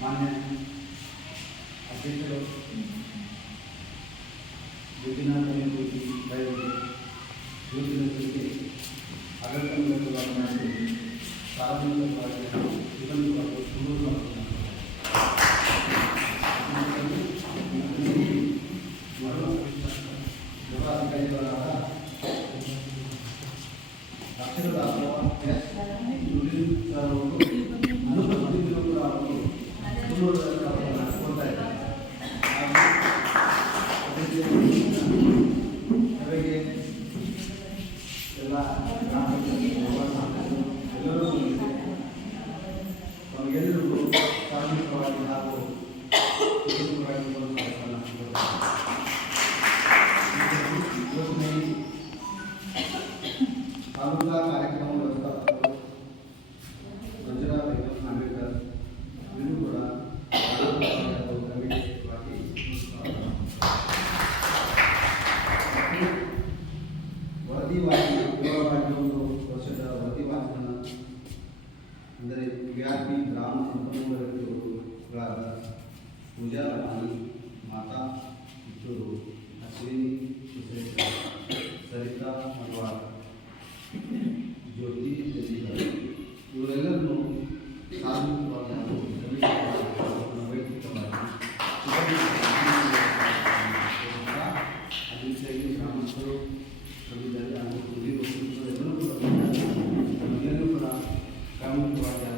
मान्य अध्यक्ष गोपीनाथ गोपी भाई गोपीनाथ अगरतल प्रारंभ ಎದುರು ಕಾರ್ಮಿಕವಾಗಿ ನಾವು काम संपन्न करके उपरांत पूजा आणि माता किशोर अश्विनी कुशेश्वर सरिता मरवार ज्योति जलीकर ಇವರೆಲ್ಲರೂ ಸಾಮೂಹಿಕವಾಗಿ ನಾವು ಅಧ್ಯಕ್ಷರಾಗಿ ಗ್ರಾಮಸ್ಥರು ತಂದಿದ್ದಾರೆ ಹಾಗೂ ಹಿರಿಯ ಎಲ್ಲರೂ ಕೂಡ ನಮಗೆಲ್ಲರೂ ಕೂಡ ಸಾಮೂಹಿಕವಾಗಿ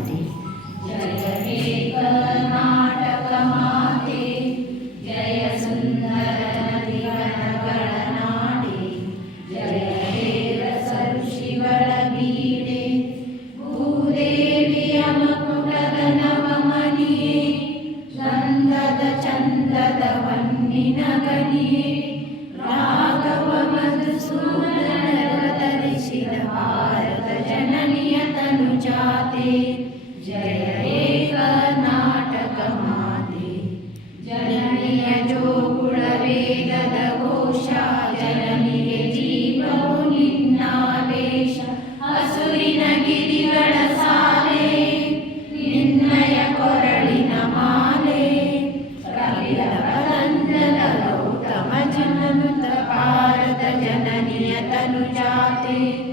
तदिशि जय जननी तनुजाति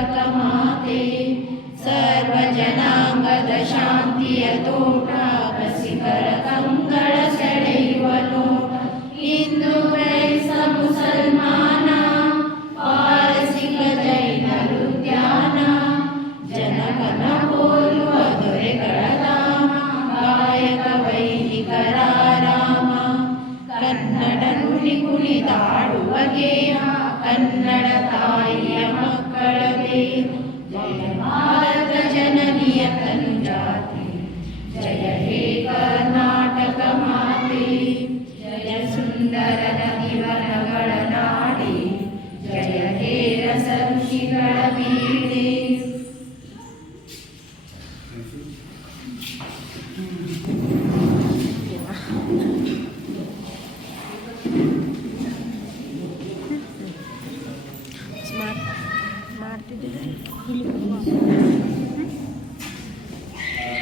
भारतमाते ಸರ್ವಜನಾಂಗದ ಶಾಂತಿಯ ತೋಟ ಬಸಿಕರ ಕಂಗಳ ಸೆಳೆಯುವ ಲೋಟ ಇಂದು ಕ್ರೈಸ್ತ ಮುಸಲ್ಮಾನ ಪಾರಸಿಕ ಜೈನರು ಧ್ಯಾನ, ಜನಕನ ಹೋಲುವ ದೊರೆಗಳ ಧಾಮ ಗಾಯಕ ವೈದಿಕರಾರಾಮ ಕನ್ನಡ ನುಡಿ ಕುಣಿತಾಡುವ ಗೇಯ, ಕನ್ನಡ ತಾಯಿಯ ಸುಂದರ ಜಯ ಹೇ ರಸಋಷಿಗಳ ಬೀಡೆ